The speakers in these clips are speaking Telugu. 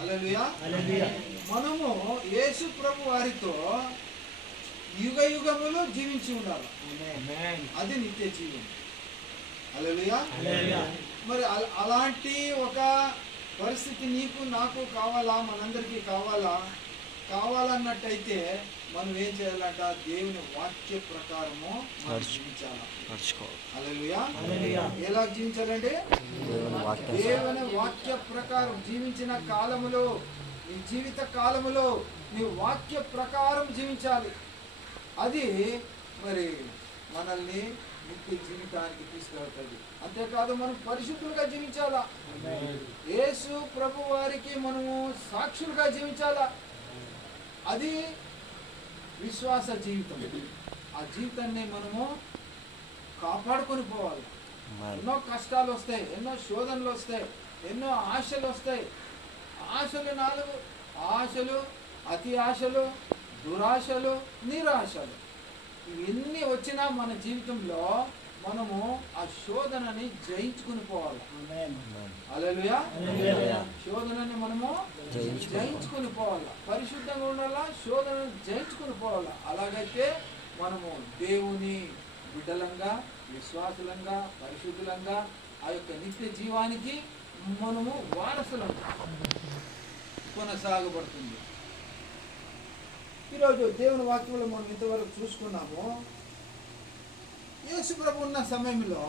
హల్లెలూయా. మనము యేసు ప్రభు వారితో యుగ యుగములు జీవించి ఉండాలి. అది నిత్య జీవం. హల్లెలూయా. మరి అలాంటి ఒక పరిస్థితి నీకు నాకు కావాలా, మనందరికీ కావాలన్నట్టయితే మనం ఏం చేయాలంట? దేవుని వాక్య ప్రకారము జీవించాలి. హల్లెలూయా. ఎలా జీవించాలంటే దేవుని వాక్య ప్రకారం జీవించిన కాలములో, నీ జీవిత కాలములో నీ వాక్య ప్రకారం జీవించాలి. అది మరి మనల్ని నిత్య జీవితానికి తీసుకెళ్తుంది. అంతేకాదు మనం పరిశుద్ధులుగా జీవించాలా. యేసు ప్రభు వారికి మనము సాక్షులుగా జీవించాలా. అది విశ్వాస జీవితం. ఆ జీవితాన్ని మనము కాపాడుకొని పోవాలి. ఎన్నో కష్టాలు వస్తాయి, ఎన్నో శోధనలు వస్తాయి, ఎన్నో ఆశలు వస్తాయి. ఆశలు 4 ఆశలు: అతి ఆశలు, దురాశలు, నిరాశలు. ఇవన్నీ వచ్చినా మన జీవితంలో మనము ఆ శోధనని జయించుకుని పోవాలి. హల్లెలూయా. శోధనని మనము జయించుకుని పోవాలి. పరిశుద్ధంగా ఉండాలా, శోధనను జయించుకుని పోవాలి. అలాగైతే మనము దేవుని బిడ్డలంగా, విశ్వాసులంగా, పరిశుద్ధులంగా ఆ యొక్క నిత్య జీవానికి మనము వారసులంగా కొనసాగబడుతుంది. ఈరోజు దేవుని వాక్యంలో మనం ఇంతవరకు చూసుకున్నాము. యేసు ప్రభు ఉన్న సమయంలో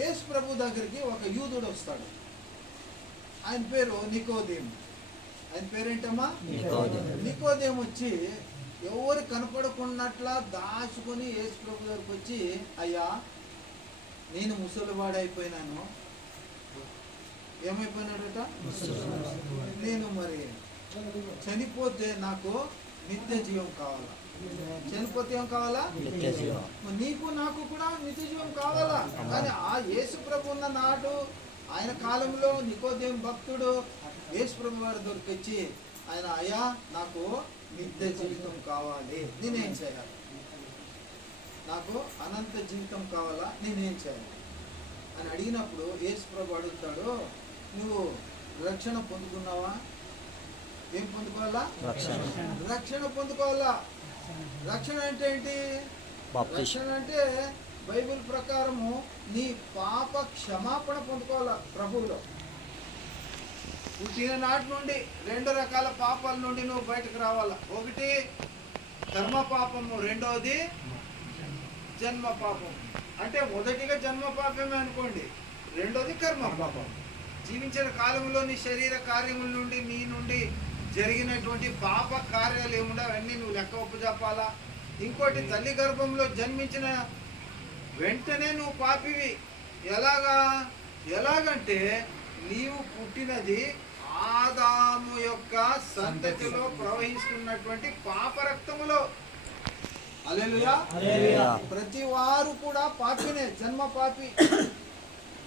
యేసు ప్రభు దగ్గరికి ఒక యూదుడు వస్తాడు. ఆయన పేరు నికోదేము. ఆయన పేరేంటమ్మా? నికోదేము వచ్చి ఎవరు కనపడకున్నట్లా దాచుకొని యేసు ప్రభు దగ్గరికి వచ్చి, అయ్యా నేను ముసలివాడైపోయినాను. ఏమైపోయినాడట? నేను మరి చనిపోతే నాకు నిత్య జీవం కావాలా. చనిపోతే ఏం కావాలా? నిత్య జీవం. నీకు నాకు కూడా నిత్య జీవం కావాలా. కానీ ఆ యేసు ప్రభు ఉన్న నాడు, ఆయన కాలంలో నికోదేము భక్తుడు యేసు ప్రభు వారి దొరికొచ్చి, ఆయన అయ్యా నాకు నిత్య జీవితం కావాలి, నేనేం చేయాలి? నాకు అనంత జీవితం కావాలా, నేనేం చేయాలి అని అడిగినప్పుడు యేసు ప్రభు అడుగుతాడు, నువ్వు రక్షణ పొందుకున్నావా? ఏం పొందుకోవాలా? రక్షణ పొందుకోవాలా. రక్షణ అంటే ఏంటి? రక్షణ అంటే బైబిల్ ప్రకారము నీ పాప క్షమాపణ పొందుకోవాలా ప్రభువులో. పుట్టిన నాటి నుండి 2 రకాల పాపాల నుండి నువ్వు బయటకు రావాలా. ఒకటి కర్మ పాపము, రెండవది జన్మ పాపం. అంటే మొదటిగా జన్మ పాపమే అనుకోండి, రెండోది కర్మ పాపం. జీవించిన కాలంలో నీ శరీర కార్యముల నుండి, నీ నుండి జరిగినటువంటి పాప కార్యాలు ఏముండవు, అవన్నీ నువ్వు లెక్క ఒప్పుజెప్పాలా. ఇంకోటి తల్లి గర్భంలో జన్మించిన వెంటనే నువ్వు పాపివి. ఎలాగంటే నీవు పుట్టినది ఆదాము యొక్క సంతతిలో ప్రవహిస్తున్నటువంటి పాప రక్తములో. హల్లెలూయా. ప్రతి వారు కూడా పాపినే, జన్మ పాపి.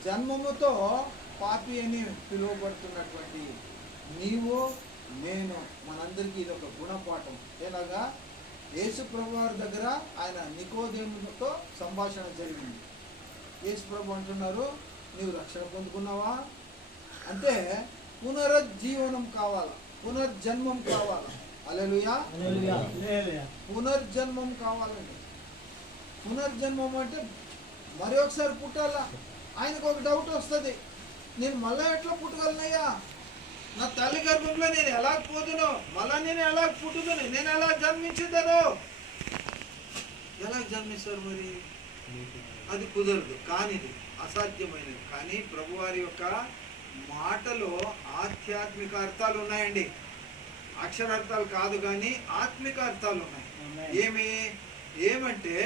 జన్మముతో పాపి అని పిలువబడుతున్నటువంటి నీవు, నేను, మనందరికీ ఇది ఒక గుణపాఠం. ఎలాగా యేసు ప్రభు వారి దగ్గర ఆయన నికోదేముతో సంభాషణ జరిగింది. యేసు ప్రభు అంటున్నారు, నీవు రక్షణ పొందుకున్నావా అంటే పునరుజ్జీవనం కావాలా, పునర్జన్మం కావాలా. హల్లెలూయా. పునర్జన్మం కావాలండి. పునర్జన్మం అంటే మరి ఒకసారి పుట్టాలా. ఆయనకు ఒక డౌట్ వస్తుంది, నేను మళ్ళీ ఎట్లా పుట్టగలనయ్యా? నా తల్లి గర్భంలో నేను ఎలా పోదును, మళ్ళా నేను ఎలా పుట్టుదును, నేను ఎలా జన్మించుతాను? ఎలా జన్మిస్తారు మరి? అది కుదరదు, కానిది అసాధ్యమైనది. కానీ ప్రభువారి యొక్క మాటలో ఆధ్యాత్మిక అర్థాలు ఉన్నాయండి. అక్షరార్థాలు కాదు, కానీ ఆత్మిక అర్థాలు ఉన్నాయి. ఏమంటే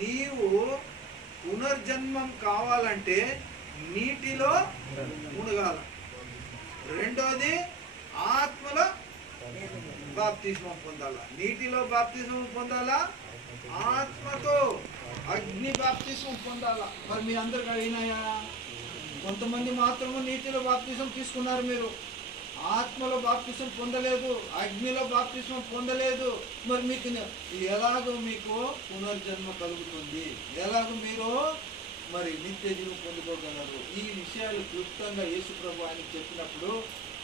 నీవు పునర్జన్మం కావాలంటే నీటిలో మునగాల. రెండోది ఆత్మలో బాప్తిస్మం పొందాలా. నీటిలో బాప్తిస్మం పొందాలా, ఆత్మతో అగ్ని బాప్తిస్మం పొందాలా. మరి మీ అందరికి అయినాయా? కొంతమంది మాత్రము నీటిలో బాప్తిస్మం తీసుకున్నారు, మీరు ఆత్మలో బాప్తిస్మం పొందలేదు, అగ్నిలో బాప్తిస్మం పొందలేదు. మరి మీకు ఎలాగో మీకు పునర్జన్మ కలుగుతుంది, ఎలాగో మీరు మరి నిత్య జీవం పొందుకోగలరు? ఈ విషయాలు క్లుప్తంగా యేసు ప్రభు ఆయనకు చెప్పినప్పుడు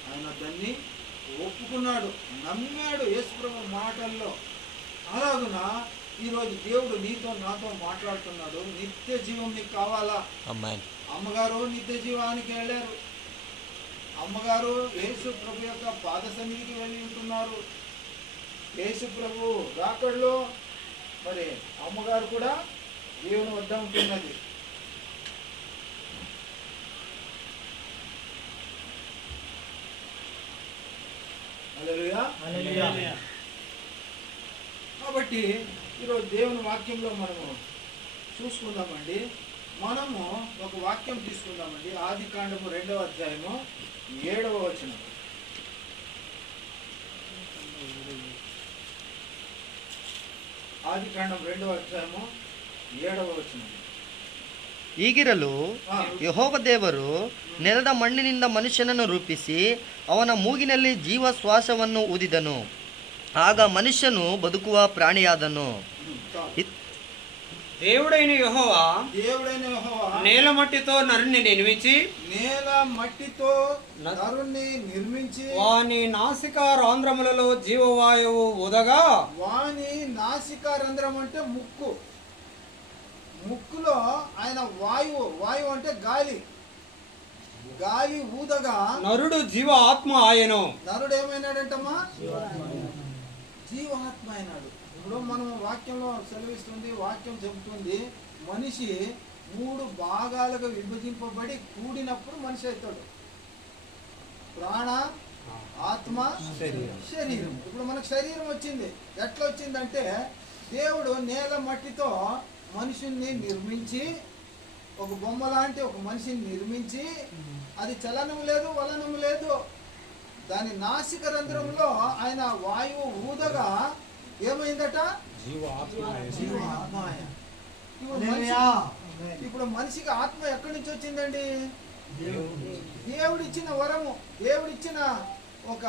ఆయన దాన్ని ఒప్పుకున్నాడు, నమ్మాడు యేసుప్రభు మాటల్లో. అలాగున ఈరోజు దేవుడు నీతో నాతో మాట్లాడుతున్నాడు. నిత్య జీవం నీకు కావాలా? అమ్మగారు నిత్య జీవానికి వెళ్ళారు. అమ్మగారు యేసు ప్రభు యొక్క పాద సన్నిధికి వెళ్ళి ఉంటున్నారు. యేసు ప్రభు రాకడలో మరి అమ్మగారు కూడా దేవుని వద్ద ఉంటున్నది. హల్లెలూయా. కాబట్టి ఈరోజు దేవుని వాక్యంలో మనము చూసుకుందామండి. మనము ఒక వాక్యం తీసుకుందామండి. ఆదికాండము 2వ అధ్యాయము 7వ వచనం. ఆదికాండం 2వ అధ్యాయము 7వ ವಚನ. ಈಗಿರಲು ಯೆಹೋವ ದೇವರು ನೆಲದ ಮಣ್ಣಿನಿಂದ ಮನುಷ್ಯನನ್ನು ರೂಪಿಸಿ ಅವನ ಮೂಗಿನಲ್ಲಿ ಜೀವ ಶ್ವಾಸವನ್ನು ಊದಿದನು. ಆಗ ಮನುಷ್ಯನು ಬದುಕುವ ಪ್ರಾಣಿಯಾದನು. దేవుడైన యెహోవా నేల మట్టితో నరుని నిర్మించి వాని నాసికా రంధ్రములలో జీవవాయువు ఊదగా, వాని నాసికా రంధ్రం అంటే ముక్కు, ముక్కులో ఆయన వాయువు అంటే గాలి ఊదగా నరుడు జీవ ఆత్మ ఆయను. నరుడు ఏమైనాడంటమ్మా? జీవాత్మ అయినాడు. ఇప్పుడు మనం వాక్యంలో సెలవిస్తుంది, వాక్యం చెబుతుంది, మనిషి 3 భాగాలుగా విభజింపబడి కూడినప్పుడు మనిషి అవుతాడు. ప్రాణ, ఆత్మ, శరీరం. ఇప్పుడు మనకు శరీరం వచ్చింది. ఎట్లా వచ్చిందంటే దేవుడు నేల మట్టితో మనుషుల్ని నిర్మించి, ఒక బొమ్మ లాంటి ఒక మనిషిని నిర్మించి, అది చలనం లేదు, వలనం లేదు. దాని నాసిక రంధ్రంలో ఆయన వాయువు ఊదగా ఏమైందట? ఇప్పుడు మనిషికి ఆత్మ ఎక్కడి నుంచి వచ్చిందండి? దేవుడిచ్చిన వరము, దేవుడిచ్చిన ఒక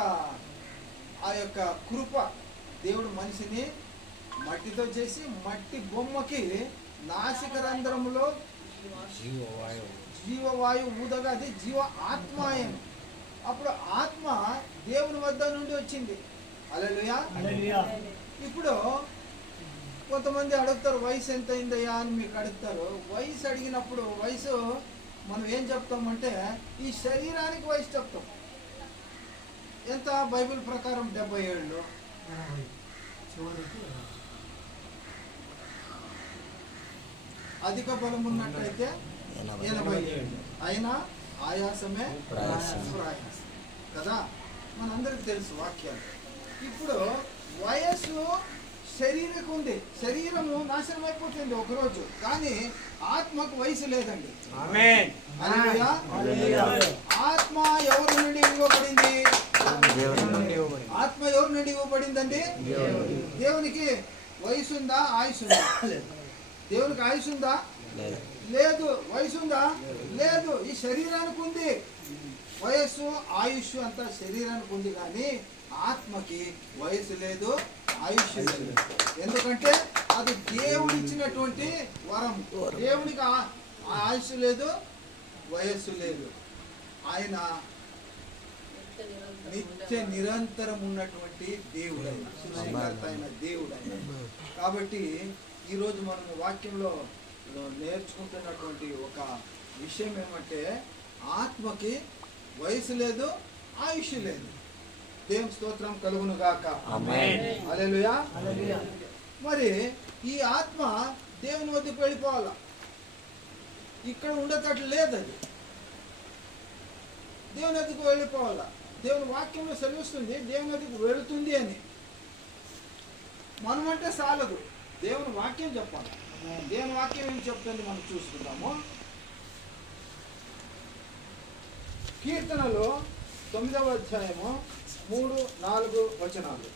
ఆ యొక్క కృప. దేవుడు మనిషిని మట్టితో చేసి మట్టి బొమ్మకి నాసిక రంధ్రములో జీవవాయువు ఊదగా అది జీవ ఆత్మాయం. అప్పుడు ఆత్మ దేవుని వద్ద నుండి వచ్చింది. హల్లెలూయా. ఇప్పుడు కొంతమంది అడుగుతారు, వయసు ఎంత అయిందయ్యా అని మీకు అడుగుతారు. వయసు అడిగినప్పుడు వయసు మనం ఏం చెప్తామంటే ఈ శరీరానికి వయసు చెప్తాం. ఎంత? బైబిల్ ప్రకారం 70 ఏళ్ళు. అధిక బలం ఉన్నట్టయితే 80 ఏళ్ళు. అయినా ఆయాసమే ప్రయాసం కదా, మనందరికి తెలుసు వాక్యాలు. ఇప్పుడు వయస్సు శరీరకు ఉంది, శరీరము నాశనం అయిపోతుంది ఒకరోజు, కానీ ఆత్మకు వయసు లేదండి. ఆత్మ ఎవరి నుండి ఇవ్వబడింది? ఆత్మ ఎవరి నుండి ఇవ్వబడిందండి? దేవునికి వయసు ఉందా? ఆయుష్ ఉందా? దేవునికి ఆయుష్ ఉందా? లేదు. వయసు ఉందా? లేదు. ఈ శరీరానికి ఉంది వయస్సు, ఆయుష్ అంతా శరీరానికి ఉంది, కానీ ఆత్మకి వయసు లేదు, ఆయుష్ లేదు. ఎందుకంటే అది దేవుడిచ్చినటువంటి వరం. దేవునికి ఆయుష్ లేదు, వయస్సు లేదు. ఆయన నిత్య నిరంతరం ఉన్నటువంటి దేవుడైన, సృష్టికర్త అయిన దేవుడైన. కాబట్టి ఈరోజు మనము వాక్యంలో నేర్చుకుంటున్నటువంటి ఒక విషయం ఏమంటే ఆత్మకి వయసు లేదు, ఆయుష్ లేదు. దేవుని స్తోత్రం కలుగును గాక. హల్లెలూయా. మరి ఈ ఆత్మ దేవుని వద్దకు వెళ్ళిపోవాలా, ఇక్కడ ఉండేటట్లు లేదు. అది దేవుని వద్దకు వెళ్ళిపోవాలా. దేవుని వాక్యంలో సెలవిస్తుంది దేవుని వద్దకు వెళుతుంది అని. మనమంటే చాలదు, దేవుని వాక్యం చెప్పాలి. దేవుని వాక్యం ఏం చెప్తుంది మనం చూసుకుందాము. కీర్తనలో 9వ అధ్యాయము 3-4 వచనాలు.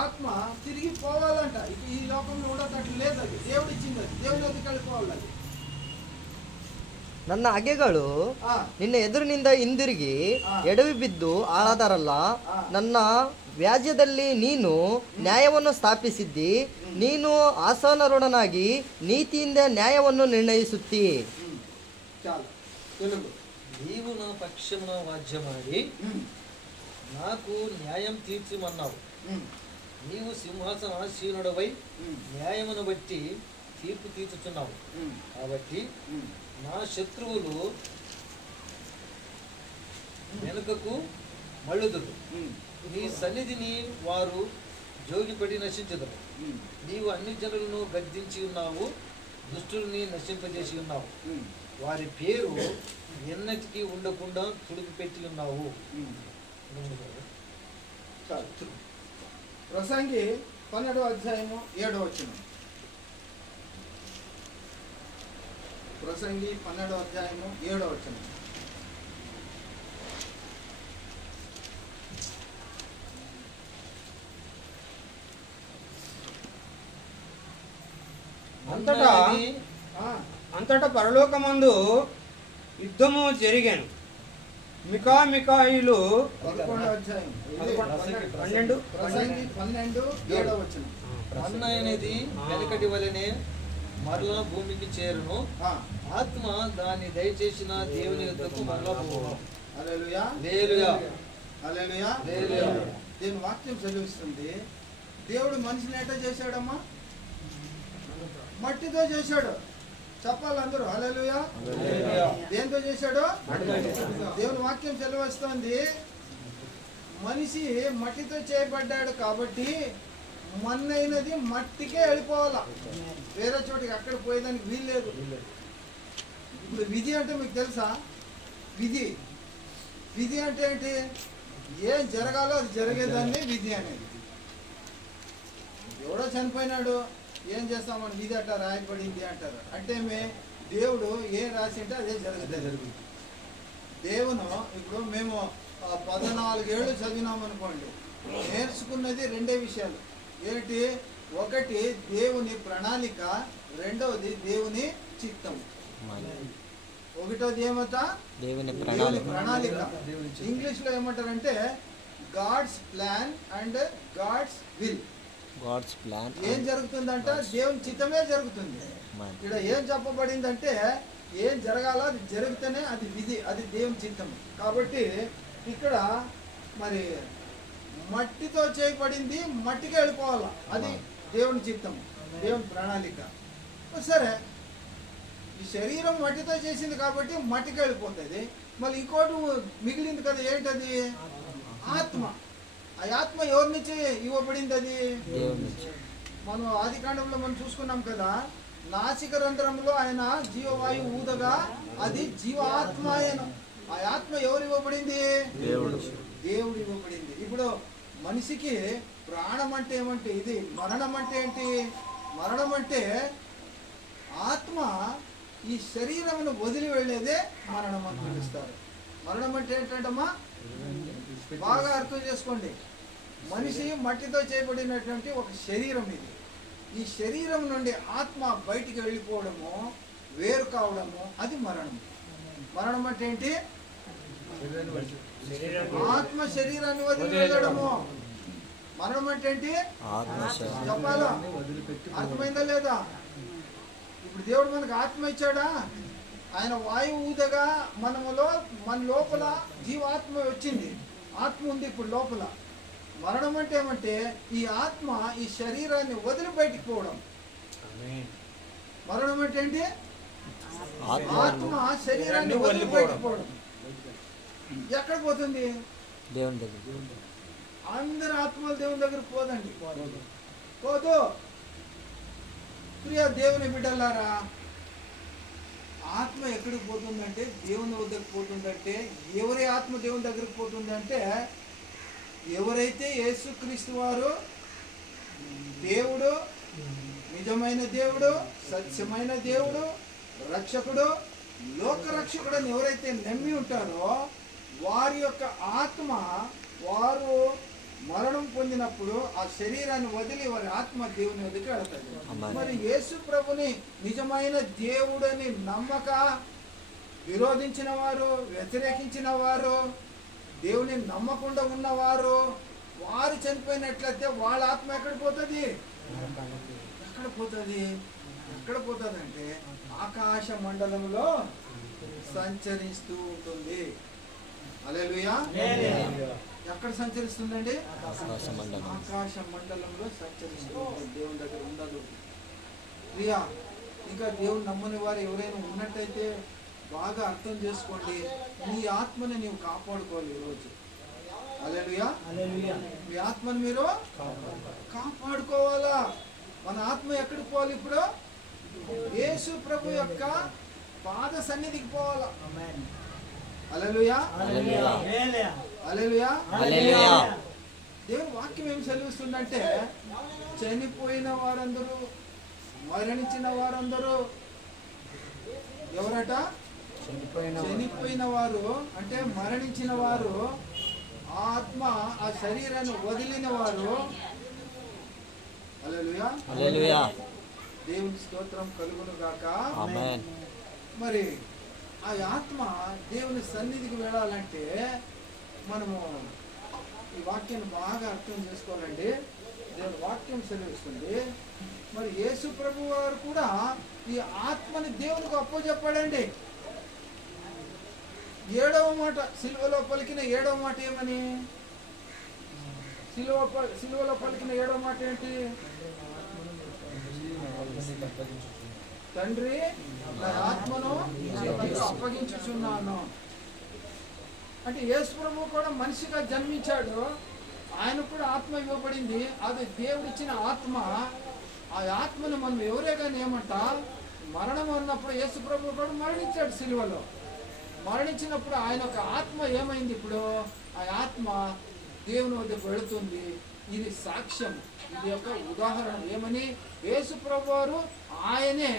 ఆత్మ తిరిగి పోవాలంట. ఈ లోకంలో ఉండేటట్లు లేదు. అది దేవుడు ఇచ్చింది, అది దేవుని వద్దకు వెళ్ళిపోవాలి. అది ನನ್ನ ಹಗೆಗಳು ನಿನ್ನ ಎದುರಿನಿಂದ ಹಿಂದಿರುಗಿ ಎಡವಿ ಬಿದ್ದು ಆದರಲ್ಲ. ನನ್ನ ವ್ಯಾಜ್ಯದಲ್ಲಿ ನೀನು ನ್ಯಾಯವನ್ನು ಸ್ಥಾಪಿಸಿದ್ದಿ. ನೀನು ಆಸನರೊಡನಾಗಿ ನೀತಿಯಿಂದ ನ್ಯಾಯವನ್ನು ನಿರ್ಣಯಿಸುತ್ತಿ. చాలు తెలుగు. నీవు నా పక్షమున వాద్యమాడి నాకు న్యాయం తీర్చుమన్నావు. నీవు సింహాసనాసీనుడవై న్యాయమును బట్టి తీర్పు తీర్చుచున్నావు. కాబట్టి నా శత్రువులు వెనుకకు మళ్ళుదురు. నీ సన్నిధిని వారు జోగిపడి నశించుదురు. నీవు అన్ని జనులను గద్దించి ఉన్నావు, దుష్టుల్ని నశింపజేసి ఉన్నావు. వారి పేరు ఎన్నటికీ ఉండకుండా తుడిపిపెట్టి ఉన్నావు. ప్రసంగి 12:7. ప్రసంగి 12:7. అంతటా పరలోకమందు యుద్ధము జరిగాను. మికాయిలు 12:7. మన్న అనేది వెనకటి వలనే మరలా భూమికి చేరును. ఆత్మ దాన్ని దయచేసిన దేవుని యొద్దకు మరలా పోవును. హల్లెలూయా. హల్లెలూయా. దీని వాక్యం చదివిస్తుంది. దేవుడు మనిషిని ఎట్లా చేశాడమ్మా? మట్టితో చేశాడు. చెప్పాలి అందరూ హల్లెలూయా. దేంతో చేశాడు? దేవుని వాక్యం చదివిస్తుంది. మనిషి మట్టితో చేయబడ్డాడు కాబట్టి మన్నైనది మట్టికే వెళ్ళిపోవాలా, వేరే చోటికి అక్కడ పోయేదానికి వీల్లేదు. ఇప్పుడు విధి అంటే మీకు తెలుసా? విధి అంటే ఏంటి? ఏం జరగాలో అది జరిగేదాన్ని విధి అనేది. ఎవడో చనిపోయినాడు, ఏం చేస్తామని విధి అట్లా రాయబడింది అంటారు. అంటే దేవుడు ఏం రాసింటే అదే జరుగుతుంది. దేవును ఇప్పుడు మేము 14 ఏళ్ళు చదివినామనుకోండి, నేర్చుకున్నది 2 విషయాలు. ఏంటి? ఒకటి దేవుని ప్రణాళిక, రెండవది దేవుని చిత్తం. ఒకటోది ఏమట? దేవుని ప్రణాళిక. ఇంగ్లీష్ లో ఏమంటారంటే God's plan and God's will. God's plan ఏం జరుగుతుందంట? దేవుని చిత్తమే జరుగుతుంది. ఇక్కడ ఏం చెప్పబడిందంటే ఏం జరగాలో అది జరిగితేనే అది విధి, అది దేవుని చిత్తం. కాబట్టి ఇక్కడ మరి మట్టితో చేయబడింది మట్టికి వెళ్ళిపోవాలా, అది దేవుని చిత్తం, దేవుని ప్రణాళిక. సరే, ఈ శరీరం మట్టితో చేసింది కాబట్టి మట్టికి వెళ్ళిపోతుంది. మళ్ళీ ఇంకోటి మిగిలింది కదా, ఏంటది? ఆత్మ. ఆ ఆత్మ ఎవరి నుంచి ఇవ్వబడింది? అది మనం ఆదికాండంలో మనం చూసుకున్నాం కదా, నాసిక రంధ్రంలో ఆయన జీవవాయువు ఊదగా అది జీవాత్మ. ఆ ఆత్మ ఎవరు ఇవ్వబడింది? దేవుడు ఇవ్వబడింది. ఇప్పుడు మనిషికి ప్రాణం అంటే ఏమంటే ఇది, మరణం అంటే ఏంటి? మరణం అంటే ఆత్మ ఈ శరీరమును వదిలి వెళ్ళేదే మరణం అని పిలుస్తారు. మరణం అంటే ఏంటంటమ్మా? బాగా అర్థం చేసుకోండి. మనిషి మట్టితో చేయబడినటువంటి ఒక శరీరం ఇది. ఈ శరీరం నుండి ఆత్మ బయటికి వెళ్ళిపోవడము, వేరు కావడము, అది మరణం. మరణం అంటే ఏంటి? ఆత్మ శరీరాన్ని వదిలి వెళ్ళడము. మరణం అంటే ఏంటి? చెప్పాలా? అర్థమైందా లేదా? ఇప్పుడు దేవుడు మనకు ఆత్మ ఇచ్చాడా? ఆయన వాయువు ఊదగా మన లోపల జీవాత్మ వచ్చింది, ఆత్మ ఉంది ఇప్పుడు లోపల. మరణం అంటే ఏమంటే ఈ ఆత్మ ఈ శరీరాన్ని వదిలి బయటికి పోవడం. మరణం అంటే ఏంటి? ఆత్మ శరీరాన్ని వదిలి బయటికి పోవడం. ఎక్కడ పోతుంది? దేవుని దగ్గర. అందరి ఆత్మలు దేవుని దగ్గర పోదండి, పోదు. ప్రియ దేవుని బిడ్డలారా, ఆత్మ ఎక్కడికి పోతుందంటే దేవుని వద్దకు పోతుందంటే, ఎవరి ఆత్మ దేవుని దగ్గరికి పోతుందంటే ఎవరైతే యేసుక్రీస్తు వారు దేవుడు, నిజమైన దేవుడు, సత్యమైన దేవుడు, రక్షకుడు, లోకరక్షకుడు అని ఎవరైతే నమ్మి ఉంటారో వారి యొక్క ఆత్మ, వారు మరణం పొందినప్పుడు ఆ శరీరాన్ని వదిలి వారి ఆత్మ దేవుని వద్దకు వెళ్తారు. మరి యేసు ప్రభుని నిజమైన దేవుడని నమ్మక విరోధించిన వారు, వ్యతిరేకించిన వారు, దేవుని నమ్మకుండా ఉన్నవారు, వారు చనిపోయినట్లయితే వాళ్ళ ఆత్మ ఎక్కడ పోతుంది? ఎక్కడ పోతుంది? ఎక్కడ పోతుంది అంటే ఆకాశ మండలంలో సంచరిస్తూ ఉంటుంది. హల్లెలూయా. ఎక్కడ సంచరిస్తుందండి? ఆకాశ మండలంలో సంచరిస్తూ ఉంటుంది. దేవుని దగ్గర ఉండదు. ప్రియా, ఇంకా దేవుని నమ్మని వారు ఎవరైనా ఉన్నట్టయితే బాగా అర్థం చేసుకోండి. నీ ఆత్మని నీవు కాపాడుకోవాలి ఈరోజు. హల్లెలూయా. మీ ఆత్మను మీరు కాపాడుకోవాలా. మన ఆత్మ ఎక్కడికి పోవాలి? ఇప్పుడు యేసు ప్రభు యొక్క పాద సన్నిధికి పోవాలా. హల్లెలూయా. హల్లెలూయా. దేవుని వాక్యం ఏం సెలవిస్తుందంటే, చనిపోయిన వారందరూ, మరణించిన వారందరూ ఎవరట? చనిపోయిన వారు అంటే మరణించిన వారు, ఆత్మ ఆ శరీరాన్ని వదిలిన వారు. హల్లెలూయా. దేవుని స్తోత్రం కలుగును గాక. మరి ఆ ఆత్మ దేవుని సన్నిధికి వెళ్ళాలంటే మనము ఈ వాక్యాన్ని బాగా అర్థం చేసుకోవాలండి. దేవుని వాక్యం సెలవిస్తుంది. మరి యేసు ప్రభు వారు కూడా ఈ ఆత్మని దేవునికి అప్పచెప్పాడండి. 7వ మాట, సిలువలో పలికిన 7వ మాట ఏమని? సిలువలో పలికిన 7వ మాట ఏంటి? తండ్రి, నా ఆత్మను నీకు అప్పగించుచున్నాను. అంటే యేసు ప్రభు కూడా మనిషిగా జన్మించాడు. ఆయన కూడా ఆత్మ ఇవ్వబడింది. అది దేవుడిచ్చిన ఆత్మ. ఆ ఆత్మను మనం ఎవరే కానీ ఏమంట, మరణం అన్నప్పుడు యేసు ప్రభు కూడా మరణించాడు సిలువలో. మరణించినప్పుడు ఆయన ఒక ఆత్మ ఏమైంది? ఇప్పుడు ఆ ఆత్మ దేవుని వద్దకు వెళుతుంది. ఇది సాక్ష్యం, ఇది ఒక ఉదాహరణ. ఏమని? యేసు ప్రభు వారు ఆయనే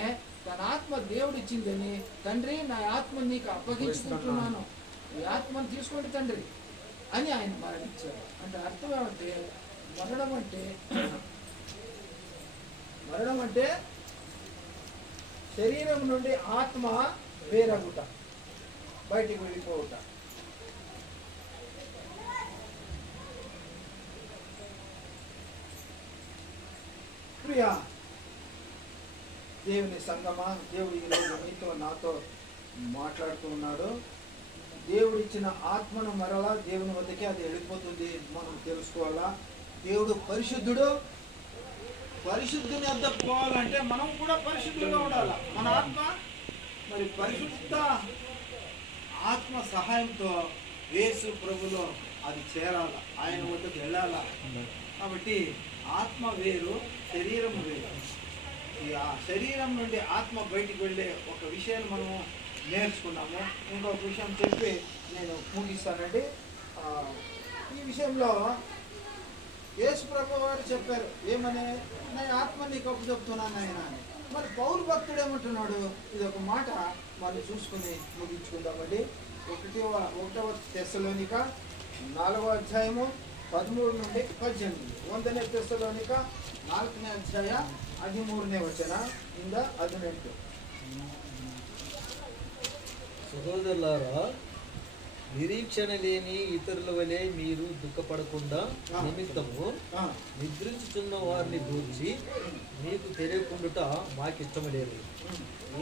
తన ఆత్మ దేవుడు ఇచ్చిందని, తండ్రి నా ఆత్మ నీకు అప్పగించుకుంటున్నాను, ఈ ఆత్మను తీసుకోండి తండ్రి అని ఆయన మరణించారు. అంటే అర్థం ఏమంటే, మరణం అంటే శరీరం నుండి ఆత్మ వేరగుట, బయటికి వెళ్ళిపోవుట. ప్రియా దేవుని సంగమా, దేవుడు ఈరోజు మీతో నాతో మాట్లాడుతూ ఉన్నాడు. దేవుడు ఇచ్చిన ఆత్మను మరలా దేవుని వద్దకే అది వెళ్ళిపోతుంది, మనం తెలుసుకోవాలా. దేవుడు పరిశుద్ధుడు. పరిశుద్ధుని వద్దకు పోవాలంటే మనం కూడా పరిశుద్ధులుగా ఉండాలా. మన ఆత్మ మరి పరిశుద్ధ ఆత్మ సహాయంతో యేసు ప్రభులో అది చేరాల, ఆయన వద్దకు వెళ్ళాలా. కాబట్టి ఆత్మ వేరు, శరీరం వేరు. ఈ శరీరం నుండి ఆత్మ బయటికి వెళ్ళే ఒక విషయాన్ని మనము నేర్చుకున్నాము. ఇంకొక విషయం చెప్పి నేను ముగిస్తానండి. ఈ విషయంలో యేసు ప్రభు వారు చెప్పారు ఏమని? నా ఆత్మ నీకు అప్పచెప్తున్నాను ఆయన అని. మరి పౌలు భక్తుడు ఏమంటున్నాడు? ఇది ఒక మాట మనం చూసుకుని ముగించుకుందామండి. 1వ తెస్సలోనిక 4వ అధ్యాయము 13 నుండి 18. 1వ తెస్సలోనిక 4వ అధ్యాయ 13ನೇ ವಚನ ಇಂದ 18. సహోదరులారా, నిరీక్షణ లేని ఇతరుల వలె మీరు దుఃఖపడకుండా నిమిత్తము నిద్రించుచున్న వారిని గూర్చి మీకు తెలియకుండుట మాకిష్టము లేదు.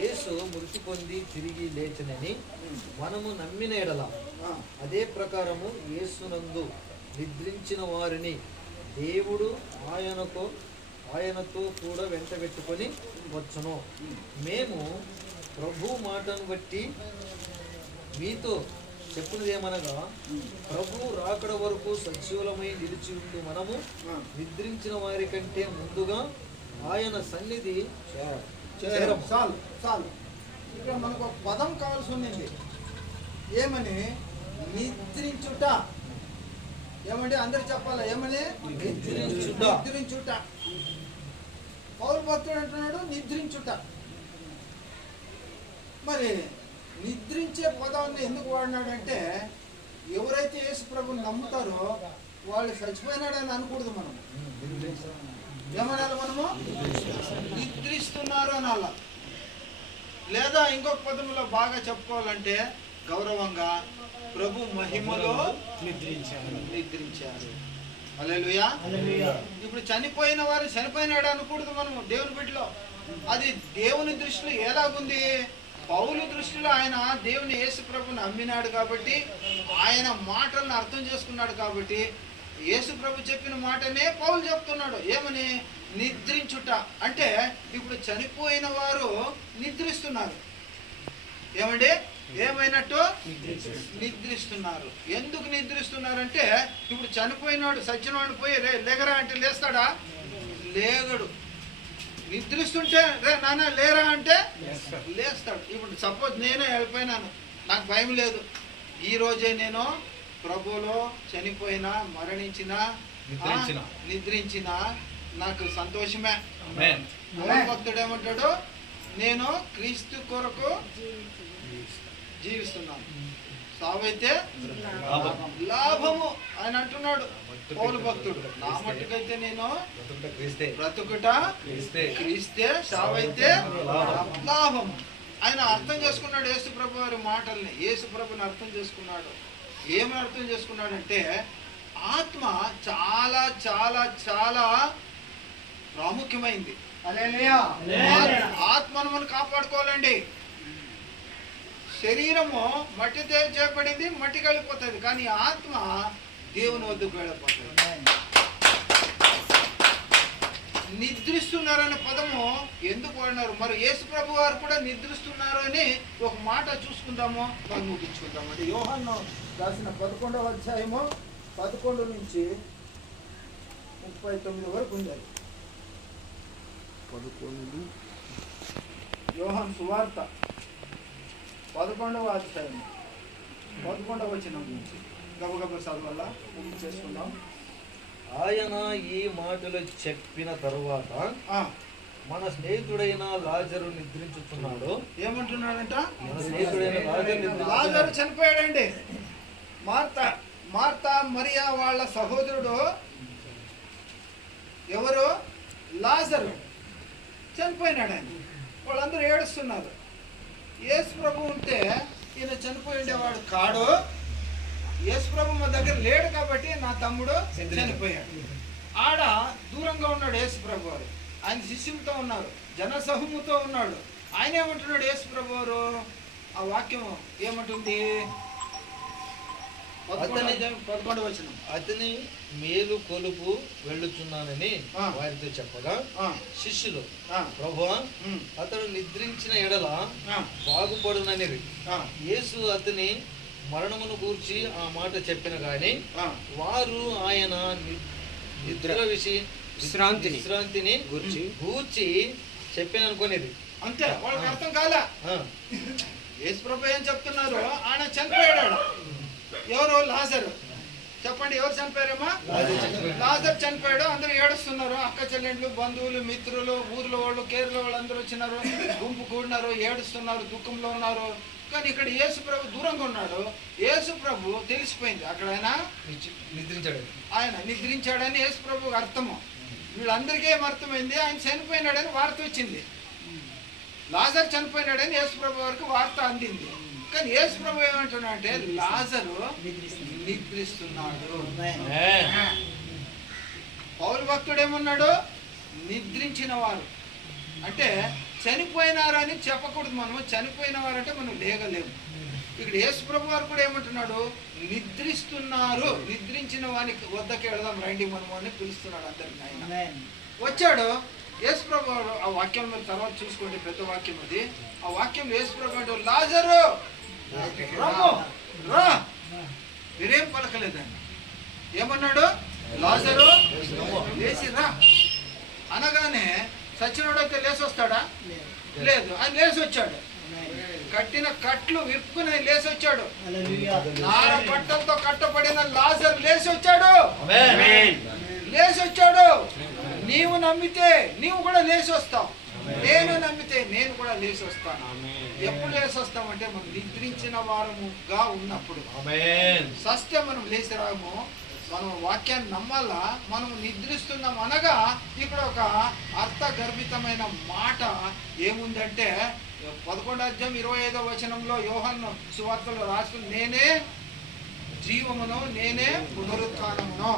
యేసు మృతి పొంది తిరిగి లేచనని మనము నమ్మిన ఎడల అదే ప్రకారము యేసునందు నిద్రించిన వారిని దేవుడు ఆయనతో కూడా వెంటబెట్టుకొని వచ్చును. మేము ప్రభు మాటను బట్టి మీతో చెప్పునదేమనగా, ప్రభు రాకడ వరకు సజీవులమై నిలిచి ఉండి మనము నిద్రించిన వారి కంటే ముందుగా ఆయన సన్నిధి చాలు చాలు. ఇక్కడ మనకు ఒక పదం కావాల్సి ఉంది. ఏమని? నిద్రించుట. ఏమంటే అందరు చెప్పాలా? ఏమని? నిద్రించుట. పౌలు భక్తుడు అంటున్నాడు నిద్రించుట. మరి నిద్రించే పదాన్ని ఎందుకు వాడినాడంటే, ఎవరైతే యేసు ప్రభుని నమ్ముతారో వాళ్ళు చచ్చిపోయినాడని అనకూడదు. మనం ఏమనాలి? మనము నిద్రిస్తున్నారు అనాల. లేదా ఇంకొక పదంలో బాగా చెప్పుకోవాలంటే గౌరవంగా ప్రభు మహిమలో నిద్రించారు. హల్లెలూయా. ఇప్పుడు చనిపోయిన వారు చనిపోయినాడు అనకూడదు మనము దేవుని బిడ్డలో. అది దేవుని దృష్టిలో ఎలాగుంది? పౌలు దృష్టిలో ఆయన దేవుని యేసు ప్రభుని నమ్మినాడు కాబట్టి, ఆయన మాటలను అర్థం చేసుకున్నాడు కాబట్టి, యేసు ప్రభు చెప్పిన మాటనే పౌలు చెప్తున్నాడు. ఏమని? నిద్రించుట. అంటే ఇప్పుడు చనిపోయిన వారు నిద్రిస్తున్నారు. ఏమండి? ఏమైనట్టు? నిద్రిస్తున్నారు. ఎందుకు నిద్రిస్తున్నారంటే, ఇప్పుడు చనిపోయినాడు సచ్చినవాడు పోయి లేగరా అంటే లేస్తాడా? లేగడు. నిద్రిస్తుంటే రే నాన్న లేరా అంటే లేస్తాడు. ఇప్పుడు సపోజ్ నేనే వెళ్ళిపోయినాను, నాకు భయం లేదు, ఈ రోజే నేను ప్రభువులో చనిపోయినా మరణించినా నిద్రించినా నాకు సంతోషమే. భక్తుడు ఏమంటాడు? నేను క్రీస్తు కొరకు జీవిస్తున్నాను, సావైతే లాభము అని అంటున్నాడు పౌలు భక్తుడు. నా మట్టుకైతే నేను బ్రతుకుట క్రీస్తే, సావైతే లాభము. ఆయన అర్థం చేసుకున్నాడు యేసు ప్రభు వారి మాటల్ని. యేసు ప్రభుని అర్థం చేసుకున్నాడు. ఏమని అర్థం చేసుకున్నాడంటే, ఆత్మ చాలా చాలా చాలా ప్రాముఖ్యమైంది. ఆత్మను మనం కాపాడుకోవాలండి. శరీరము మట్టితో చేయబడింది, మట్టికి వెళ్ళిపోతుంది, కానీ ఆత్మ దేవుని వద్దకు వెళ్ళిపోతుంది. నిద్రిస్తున్నారనే పదము ఎందుకు వాడినారు? మరి యేసు ప్రభు వారు కూడా నిద్రిస్తున్నారు అని ఒక మాట చూసుకుందాము, మనం ముగించుకుందాం. అంటే యోహాను రాసిన 11వ అధ్యాయము 11 నుంచి 39 వరకు ఉంది. 11 యోహాను సువార్త 11వ అధ్యాయం 11వ వచనం నుంచి గబగబ చదవల్ల ముగించేసుకుందాం. ఆయన ఈ మాటలు చెప్పిన తరువాత మన స్నేహితుడైన లాజరు నిద్రించుతున్నాడు. ఏమంటున్నాడంట? మన స్నేహితుడైన లాజరు చనిపోయాడండి. మార్తా మరియా వాళ్ళ సహోదరుడు ఎవరు? లాజరు చనిపోయినాడు. ఆయన వాళ్ళందరూ ఏడుస్తున్నారు. యేసు ప్రభు ఉంటే ఈయన చనిపోయి ఉండేవాడు కాడు. యేసు ప్రభు మా దగ్గర లేడు కాబట్టి నా తమ్ముడు చనిపోయాడు. ఆడ దూరంగా ఉన్నాడు యేసు ప్రభు వారు. ఆయన శిష్యులతో ఉన్నారు, జనసమూహంతో ఉన్నాడు. ఆయన ఏమంటున్నాడు యేసు ప్రభు వారు? ఆ వాక్యం ఏమంటుంది? 11వ వచనం. అతని మేలు కొలుపు వెళ్ళుచున్నానని వారితో చెప్పగా శిష్యులు, ప్రభువా, అతడు నిద్రించిన ఎడల బాగుపడునని యేసు అతని మరణమును గూర్చి ఆ మాట చెప్పిన గాని వారు ఆయన నిద్ర విశ్రాంతిని గూర్చి చెప్పిననుకునేది. అంతే, వాళ్ళకి అర్థం కాలే. యేసు ప్రభు ఏం చెప్తున్నారు? ఆయన చనిపోయాడు. ఎవరు? లాజరు. చెప్పండి, ఎవరు చనిపోయారమ్మా? లాజరు చనిపోయాడు. అందరూ ఏడుస్తున్నారు. అక్క చెల్లెండ్లు, బంధువులు, మిత్రులు, ఊర్లో వాళ్ళు, కేరళ వాళ్ళు అందరూ వచ్చినారు, గుంపు కూడినారు, ఏడుస్తున్నారు, దుఃఖంలో ఉన్నారు. కానీ ఇక్కడ యేసు ప్రభు దూరంగా ఉన్నాడు. యేసు ప్రభు తెలిసిపోయింది అక్కడ ఆయన నిద్రించాడని యేసు ప్రభుకి అర్థము. వీళ్ళందరికీ ఏం అర్థమైంది? ఆయన చనిపోయినాడని వార్త వచ్చింది. లాజరు చనిపోయినాడని యేసు ప్రభు వారికి వార్త అందింది. కానీ యేసు ప్రభు ఏమంటున్నాడంటే, లాజరు నిద్రిస్తున్నాడు. పౌలు భక్తుడు ఏమన్నాడు? నిద్రించిన వారు అంటే చనిపోయినారని చెప్పకూడదు. మనము చనిపోయిన వారంటే మనం లేగలేము. ఇక్కడ యేసు ప్రభు వారు కూడా ఏమంటున్నాడు? నిద్రిస్తున్నారు. నిద్రించిన వారికి వద్దకు వెళదాం రండి మనము అని పిలుస్తున్నాడు అందరిని. ఆయన వచ్చాడు. యేసు ప్రభు వారు ఆ వాక్యం మీరు తర్వాత చూసుకోండి, పెద్ద వాక్యం అది. ఆ వాక్యం యేసు ప్రభు అంటూ, లాజరు రా. మీరేం పలకలేదండి. ఏమన్నాడు? లాజరు లేచి రా అనగానే సచ్చినోడైతే లేచి వస్తాడా? లేదు, ఆయన లేచి వచ్చాడు. కట్టిన కట్లు విప్పుకుని ఆయన లేచి వచ్చాడు. నార పట్టలతో కట్టబడిన లాజరు లేచి వచ్చాడు. లేచి వచ్చాడు. నీవు నమ్మితే నీవు కూడా లేచి వస్తావు. నేను నమ్మితే నేను కూడా లేచి వస్తాను. ఎప్పుడు లేచి వస్తామంటే మనం నిద్రించిన వారముగా ఉన్నప్పుడు. సత్య మనం లేచి రాము. మనం వాక్యాన్ని నమ్మాలా. మనం నిద్రిస్తున్నాం అనగా ఇక్కడ ఒక అర్థగర్భితమైన మాట ఏముందంటే 11వ అధ్యాయం 25వ వచనంలో యోహాను సువార్తలో రాసుకుని, నేనే జీవమును, నేనే పునరుత్థానమును,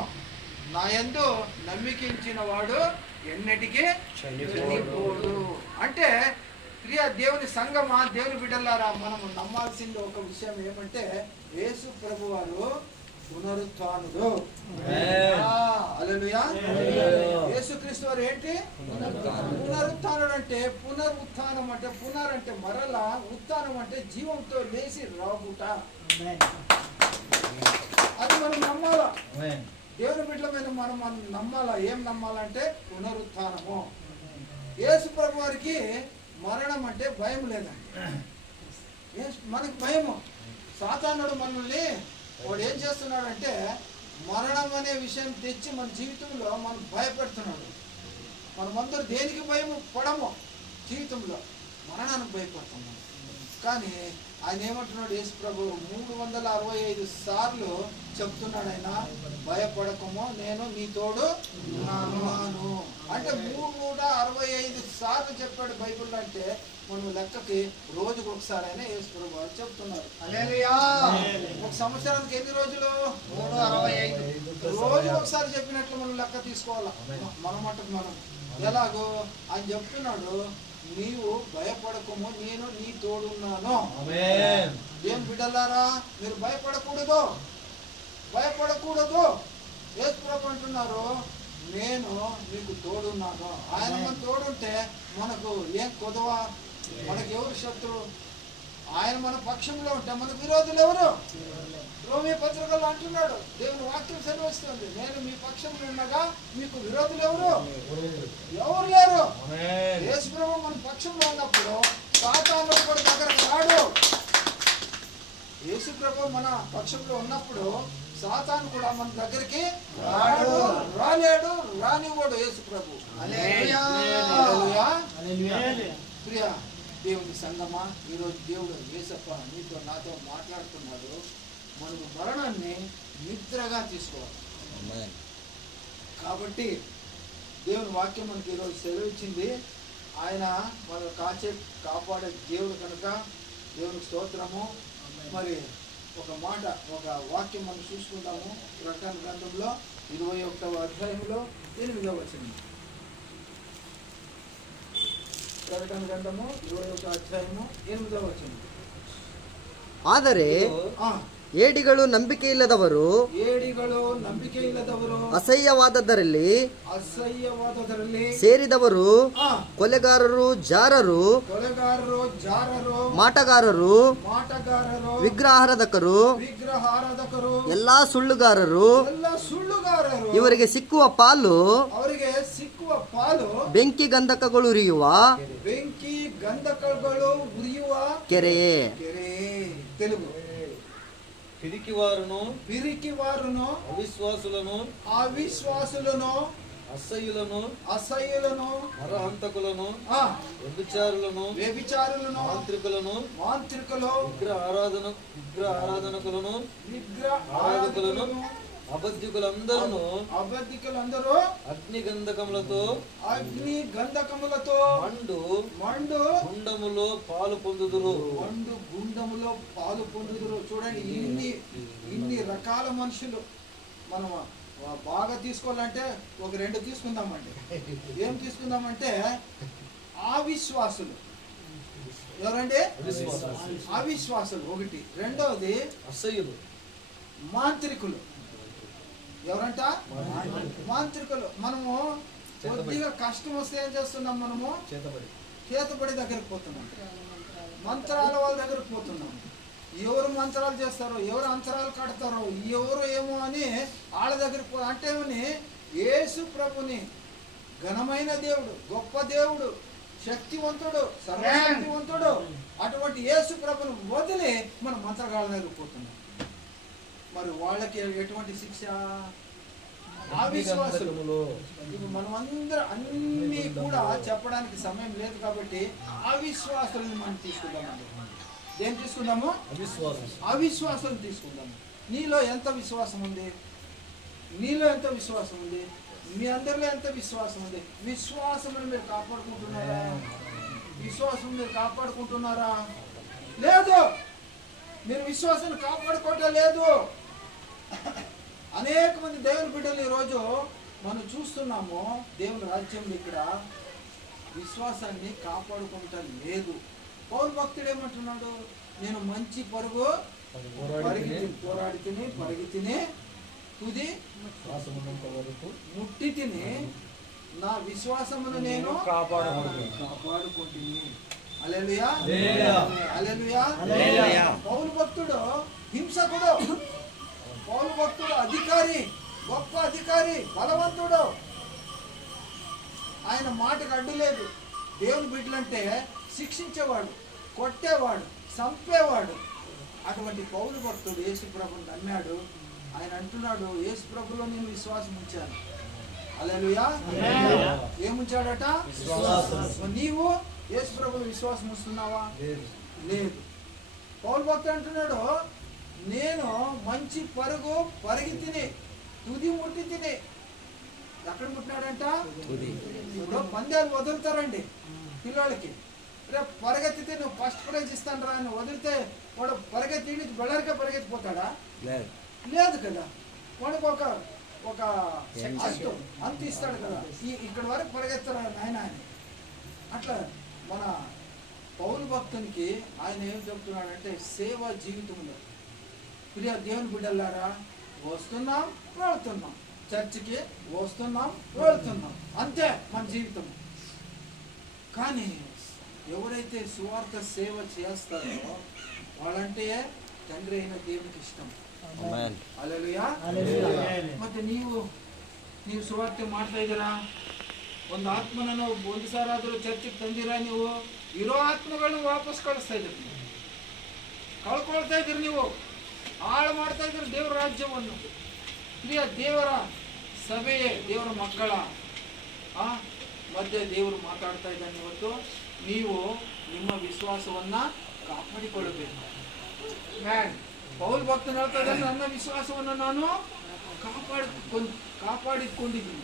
నా యందు నమ్మికించిన వాడు ఎన్నటికీ చనిపోడు. అంటే ప్రియ దేవుని సంగమా, దేవుని బిడ్డలారా, మనము నమ్మాల్సింది ఒక విషయం ఏమంటే యేసు ప్రభు వారు పునరుత్థానుడు. హల్లెలూయా. యేసుక్రీస్తు వారు ఏంటి? పునరుత్థానుడు. అంటే పునరుత్థానం అంటే పునరంటే మరలా, ఉత్థానం అంటే జీవంతో లేచి రాగుట. అది మనం నమ్మాలా. దేవుని బిడ్డలమైన మనం నమ్మాలా. ఏం నమ్మాలంటే పునరుత్థానము. యేసు ప్రభు వారికి మరణం అంటే భయం లేదండి. మనకి భయము. సాతానుడు మనల్ని వాడు ఏం చేస్తున్నాడంటే మరణం అనే విషయం తెచ్చి మన జీవితంలో మనం భయపెడుతున్నాడు. మనమందరూ దేనికి భయము పడము జీవితంలో, మరణానికి భయపడుతున్నాం. కానీ ఆయన ఏమంటున్నాడు యేసు ప్రభు 365 సార్లు చెప్తున్నాడు ఆయన, భయపడకము, నేను నీ తోడు ఉన్నాను. అంటే 365 సార్లు చెప్పాడు బైబిల్లో. అంటే మనం లెక్కకి రోజుకు ఒకసారి అయినా యేసు ప్రభు వారు చెప్తున్నారు. ఒక సంవత్సరానికి ఎన్ని రోజులు? 365. రోజు ఒకసారి చెప్పినట్లు మనం లెక్క తీసుకోవాలా. మన మటుకు మనం ఎలాగో ఆయన చెప్తున్నాడు, నీవు భయపడకము, నేను నీ తోడున్నాను. ఏం బిడ్డలారా, మీరు భయపడకూడదు, భయపడకూడదు. యేసు ప్రభు అంటున్నారు, నేను మీకు తోడున్నాను. ఆయన మన తోడుంటే మనకు ఏం కొదవ, మనకు ఎవరు శత్రువు? ఆయన మన పక్షంలో ఉంటే మనకు విరోధులు ఎవరు? రోమీ పత్రికల్లో అంటున్నాడు, దేవుని వాక్యం సెలవిస్తుంది, నేను మీ పక్షంలో ఉండగా మీకు విరోధులు ఎవరు? ఎవరు లేరు. యేసు ప్రభు మన పక్షంలో ఉన్నప్పుడు సాతాను కూడా దగ్గరకు రాడు. యేసు ప్రభు మన పక్షంలో ఉన్నప్పుడు సాతాను కూడా మన దగ్గరికి రాడు, రాలేడు, రానివ్వడు యేసు ప్రభు. ప్రియ దేవుని సంగమా, ఈరోజు దేవుడు యేసప్ప నీతో నాతో మాట్లాడుతున్నాడు. మనకు మరణాన్ని నిద్రగా తీసుకోవాలి. కాబట్టి దేవుని వాక్యం మనకి ఈరోజు సెలవు ఇచ్చింది. ఆయన మనం కాపాడే దేవుడు కనుక దేవునికి స్తోత్రము. మరి ఒక మాట, ఒక వాక్యం మనం చూసుకుందాము. ప్రకటన గ్రంథంలో 21వ అధ్యాయంలో 8వ వచనం. ప్రకటన గ్రంథము 21వ అధ్యాయము 8వ వచనం. ಆದರೆ ಏಡಿಗಳು ನಂಬಿಕೆಯಿಲ್ಲದವರು, ಅಸಹ್ಯವಾದದರಲ್ಲಿ ಸೇರಿದವರು, ಕೊಲೆಗಾರರು, ಜಾರರು, ಮಾಟಗಾರರು, ವಿಗ್ರಹಾರಾಧಕರು, ಎಲ್ಲಾ ಸುಳ್ಳುಗಾರರು, ಇವರಿಗೆ ಸಿಕ್ಕುವ ಪಾಲು ಬೆಂಕಿ ಗಂಧಕಗಳು ಉರಿಯುವ ಕೆರೆಯೇ. తెలుగు పిరికివారును అవిశ్వాసులను అసహ్యులను నరహంతకులను వ్యభిచారులను మాంత్రికులు విగ్రహారాధకులను అబద్ధికులందరూ అగ్ని గంధకములతో మండు గుండములో పాలు పొందుదురు. చూడండి, ఇన్ని రకాల మనుషులు. మనం బాగా తీసుకోవాలంటే ఒక 2 తీసుకుందామండి. ఏం తీసుకుందామంటే అవిశ్వాసులు. ఎవరండి? అవిశ్వాసులు ఒకటి. రెండవది అసహ్యులు, మాంత్రికులు. ఎవరంట? మాంత్రికులు. మనము కొద్దిగా కష్టం వస్తే ఏం చేస్తున్నాం? మనము చేతబడి దగ్గరికి పోతున్నాం, మంత్రాల వాళ్ళ దగ్గరకు పోతున్నాం. ఎవరు మంత్రాలు చేస్తారో, ఎవరు అంతరాలు కడతారో, ఎవరు ఏమో అని వాళ్ళ దగ్గరికి అంటే యేసు ప్రభుని, ఘనమైన దేవుడు, గొప్ప దేవుడు, శక్తివంతుడు, సర్వశక్తివంతుడు, అటువంటి యేసు ప్రభుని వదిలి మనం మంత్రగాళ్ళ దగ్గరికి పోతున్నాం. మరి వాళ్ళకి ఎటువంటి శిక్ష? అవిశ్వాసులు. మనం అన్ని కూడా చెప్పడానికి సమయం లేదు కాబట్టి అవిశ్వాసులను మనం తీసుకుందామండి. ఏం తీసుకుందాము? అవిశ్వాసం తీసుకుందాము. నీలో ఎంత విశ్వాసం ఉంది? నీలో ఎంత విశ్వాసం ఉంది? మీ అందరిలో ఎంత విశ్వాసం ఉంది? విశ్వాసమును మీరు కాపాడుకుంటున్నారా? విశ్వాసం మీరు కాపాడుకుంటున్నారా? లేదు. మీరు విశ్వాసాన్ని కాపాడుకోవటం లేదు. అనేక మంది దేవుని బిడ్డలు ఈరోజు మనం చూస్తున్నాము దేవుని రాజ్యంలో. ఇక్కడ విశ్వాసాన్ని కాపాడుకుంటా లేదు. పౌలు భక్తుడు ఏమంటున్నాడు? నేను మంచి పరుగు పోరాడి తిని పరిగి తిని తుది ముట్టి తిని నా విశ్వాసమును నేను కాపాడుకుంటుని. హల్లెలూయా, హల్లెలూయా. పౌలు భక్తుడు హింసకుడు, పౌలు భక్తుడు అధికారి, గొప్ప అధికారి, బలవంతుడు. ఆయన మాటకు అడ్డు లేదు. దేవుని బిడ్డలంటే శిక్షించేవాడు, కొట్టేవాడు, చంపేవాడు. అటువంటి పౌలు భక్తుడు యేసు ప్రభువుని నమ్మాడు. ఆయన అంటున్నాడు, యేసు ప్రభులో నేను విశ్వాసం ఉంచాను. హల్లెలూయా. ఏముంచాడట? నీవు యేసు ప్రభులో విశ్వాసం ఉంచుతున్నావా? లేదు. పౌలు భక్తుడు అంటున్నాడు, నేను మంచి పరుగు పరిగి తిని తుది ముట్టి తిని. ఎక్కడ ముట్టినాడంట? ఇప్పుడు పందాలు వదులుతారండి పిల్లలకి. రేపు పరిగెత్తితే నువ్వు ఫస్ట్ ప్రైజ్ ఇస్తాను రా అని వదిలితే వాడు పరిగెత్తి బెళ్ళరికే పరిగెత్తిపోతాడా? లేదు కదా. వాడికి ఒక అంత ఇస్తాడు కదా, ఇక్కడ వరకు పరిగెత్తారా నాయన అని. అట్లా మన పౌలు భక్తునికి ఆయన ఏం చెప్తున్నాడంటే, సేవా జీవితంలో ప్రియ దేవుని బిడ్డలారా, వస్తున్నాం వెళ్తున్నాం, చర్చికి వస్తున్నాం వెళ్తున్నాం, అంతే మన జీవితం. కానీ ఎవరైతే సువార్త సేవ చేస్తారో వాళ్ళంటే తండ్రి అయిన దేవునికి ఇష్టం. హల్లెలూయా. ಮತ್ತೆ ನೀವು ಸುವಾರ್ತೆ ಮಾಡ್ತಾ ಇದ್ದೀರಾ? ಒಂದು ಆತ್ಮನನ್ನು ಒಂದು ಸಾರಾದರೂ ಚರ್ಚಿಗೆ ತಂದಿರಾ? ನೀವು ಇರೋ ಆತ್ಮಗಳನ್ನ ವಾಪಸ್ ಕಳಿಸ್ತಾ ಇದ್ದೀರಿ, ಕಳ್ಕೊಳ್ತಾ ಇದ್ದೀರಿ, ನೀವು ಹಾಳು ಮಾಡ್ತಾ ಇದ್ದೀರಿ ದೇವರ ರಾಜ್ಯವನ್ನು. ಪ್ರಿಯ ದೇವರ ಸಭೆಯೇ ದೇವರ ಮಕ್ಕಳ ಮಧ್ಯೆ ದೇವರು ಮಾತಾಡ್ತಾ ಇದ್ದಾನೆ. ಇವತ್ತು ನೀವು ನಿಮ್ಮ ವಿಶ್ವಾಸವನ್ನ ಕಾಪಾಡಿಕೊಳ್ಳಬೇಕು. ಪೌಲ್ ಭಕ್ತನ ಹೇಳ್ತಾ ಇದ್ದಾನೆ, ನನ್ನ ವಿಶ್ವಾಸವನ್ನು ನಾನು ಕಾಪಾಡಿಕೊಂಡಿದ್ದೀನಿ.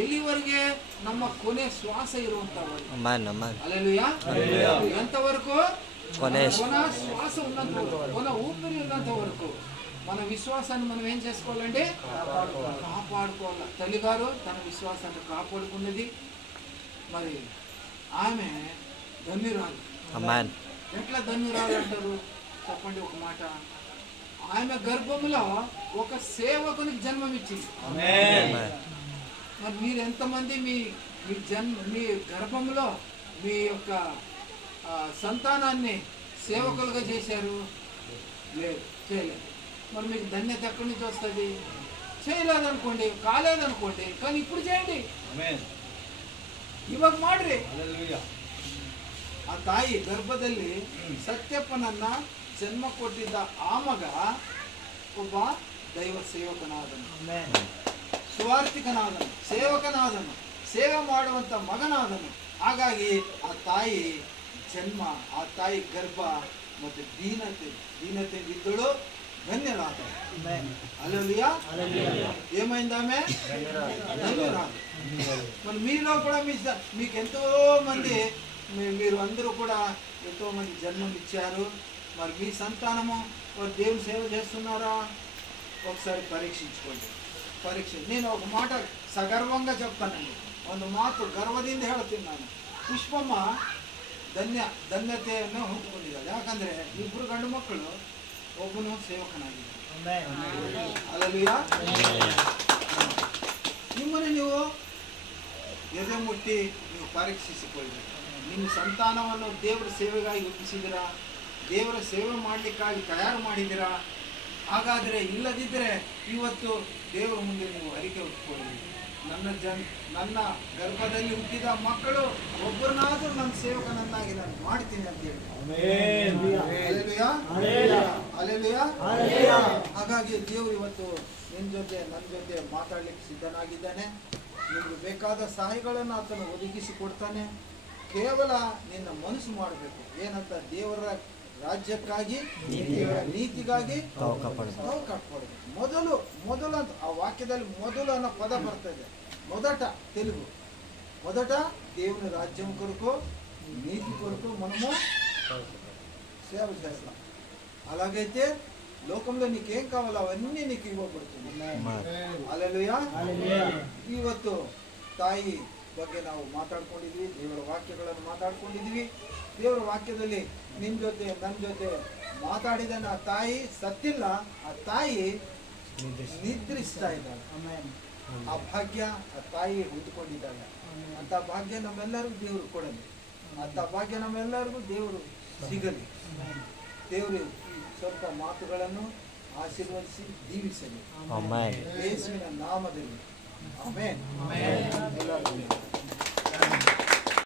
ಎಲ್ಲಿವರೆಗೆ? ನಮ್ಮ ಕೊನೆ ಶ್ವಾಸ ಇರುವಂತವರೆಗೂ. ಹಲ್ಲೆಲೂಯಾ. ఎంతవరకు? కొన శ్వాస ఉన్నంత వరకు, కొన ఊపిరి ఉన్నంత వరకు మన విశ్వాసాన్ని మనం ఏం చేసుకోవాలంటే కాపాడుకోవాలి. తల్లిగారు తన విశ్వాసాన్ని కాపాడుకున్నది. మరి ఆమె ధన్యురాలు. ఎట్లా ధన్యురాలు అంటారు చెప్పండి ఒక మాట. ఆమె గర్భంలో ఒక సేవకునికి జన్మమిచ్చింది. మరి మీరు ఎంతమంది మీ గర్భంలో మీ యొక్క సంతానాన్ని సేవకులుగా చేశారు? లేదు, చేయలేదు. మరి మీకు ధన్యత ఎక్కడి నుంచి వస్తుంది? చేయలేదనుకోండి, కాలేదనుకోండి, కానీ ఇప్పుడు చేయండి. ಇವಾಗ ಮಾಡ್ರಿ. ಆ ತಾಯಿ ಗರ್ಭದಲ್ಲಿ ಸತ್ಯಪ್ಪನನ್ನ ಜನ್ಮ ಕೊಟ್ಟಿದ್ದ ಆ ಮಗ ಒಬ್ಬ ದೈವ ಸೇವಕನಾದನು, ಸುವಾರ್ತಿಕನಾದನು, ಸೇವಕನಾದನು, ಸೇವೆ ಮಾಡುವಂತ ಮಗನಾದನು. ಹಾಗಾಗಿ ಆ ತಾಯಿ ಜನ್ಮ, ಆ ತಾಯಿ ಗರ್ಭ ಮತ್ತೆ దీనತೆಯಿದ್ದಳು ధన్యరాదಳು. హల్లెలూయా. ఏమైంది ఆమె? ధన్యరాలు. మరి మీలో కూడా మీకు ఎంతో మంది, మీరు అందరూ కూడా ఎంతో మంది జన్మం ఇచ్చారు. మరి మీ సంతానము దేవుని సేవ చేస్తున్నారా? ఒకసారి పరీక్షించుకోండి. నేను ఒక మాట సగర్వంగా చెప్తానండి, ಒಂದು ಮಾತು ಗರ್ವದಿಂದ ಹೇಳ್ತೀನಿ ನಾನು. ಪುಷ್ಪಮ್ಮ ಧನ್ಯತೆಯನ್ನು ಹೊಂದಿಕೊಂಡಿದ್ದಾರೆ. ಯಾಕಂದ್ರೆ ಇಬ್ಬರು ಗಂಡು ಮಕ್ಕಳು, ಒಬ್ಬನು ಸೇವಕನಾಗಿದ್ದಾರೆ. ಹಲ್ಲೆಲೂಯಾ. ನಿಮ್ಮನ್ನು ನೀವು ಎದೆ ಮುಟ್ಟಿ ನೀವು ಪರೀಕ್ಷಿಸಿಕೊಳ್ಳಿ. ನಿಮ್ಮ ಸಂತಾನವನ್ನು ದೇವರ ಸೇವೆಗಾಗಿ ಒಪ್ಪಿಸಿದಿರಾ? ದೇವರ ಸೇವೆ ಮಾಡಲಿಕ್ಕಾಗಿ ತಯಾರು ಮಾಡಿದ್ದೀರಾ? ಹಾಗಾದರೆ ಇಲ್ಲದಿದ್ದರೆ ಇವತ್ತು ದೇವರ ಮುಂದೆ ನೀವು ಅರಿಕೆ ಹೊತ್ಕೊಳ್ಳಿ. ನನ್ನ ಗರ್ಭದಲ್ಲಿ ಹುಟ್ಟಿದ ಮಕ್ಕಳು ಒಬ್ಬರನ್ನಾದ್ರೂ ನನ್ನ ಸೇವಕನನ್ನಾಗಿ ನಾನು ಮಾಡ್ತೀನಿ ಅಂತ ಹೇಳಿ. ಹಾಗಾಗಿ ದೇವರು ಇವತ್ತು ನನ್ನ ಜೊತೆ ಮಾತಾಡ್ಲಿಕ್ಕೆ ಸಿದ್ಧನಾಗಿದ್ದಾನೆ. ನಿಮ್ಗೆ ಬೇಕಾದ ಸಹಾಯಗಳನ್ನು ಆತನು ಒದಗಿಸಿ ಕೊಡ್ತಾನೆ. ಕೇವಲ ನಿನ್ನ ಮನಸ್ಸು ಮಾಡಬೇಕು. ಏನಂತ? ದೇವರ ರಾಜ್ಯಕ್ಕಾಗಿ, ದೇವರ ನೀತಿಗಾಗಿ ತಾವು ಕಾಪಾಡಬೇಕು. ಮೊದಲು ಅಂತ ಆ ವಾಕ್ಯದಲ್ಲಿ ಮೊದಲು ಅನ್ನೋ ಪದ ಬರ್ತದೆ. మొదట తెలుగు, మొదట దేవుని రాజ్యం కొరకు, నీతి కొరకు మనము సేవ చేస్తాం. అలాగైతే లోకంలో నీకేం కావాలో అవన్నీ నీకు ఇవ్వబడుతుంది. హల్లెలూయా. ಇವತ್ತು ತಾಯಿ ಬಗ್ಗೆ ನಾವು ಮಾತಾಡ್ಕೊಂಡಿದ್ವಿ, ದೇವರ ವಾಕ್ಯಗಳನ್ನು ಮಾತಾಡ್ಕೊಂಡಿದ್ವಿ. ದೇವರ ವಾಕ್ಯದಲ್ಲಿ ನಿನ್ನ ಜೊತೆ ನನ್ನ ಜೊತೆ ಮಾತಾಡಿದ ಆ ತಾಯಿ ಸತ್ತಿಲ್ಲ, ಆ ತಾಯಿ ನಿದ್ರಿಸ್ತಾ ಇದ್ದಾಳೆ. ಆ ಭಾಗ್ಯ ಆ ತಾಯಿ ಹೊಂದ್ಕೊಂಡಿದ್ದಾಳೆ. ಅಂತ ಭಾಗ್ಯ ನಮ್ಮೆಲ್ಲರಿಗೂ ದೇವರು ಕೊಡಲಿ. ಅಂತ ಭಾಗ್ಯ ನಮ್ಮೆಲ್ಲರಿಗೂ ದೇವರು ಸಿಗಲಿ. ದೇವರು ಈ ಸ್ವಲ್ಪ ಮಾತುಗಳನ್ನು ಆಶೀರ್ವದಿಸಿ ದೀವಿಸಲಿ ಆಮೆನ್. ಯೇಸುವಿನ ನಾಮದಲ್ಲಿ ಆಮೆನ್. ಎಲ್ಲರಿಗೂ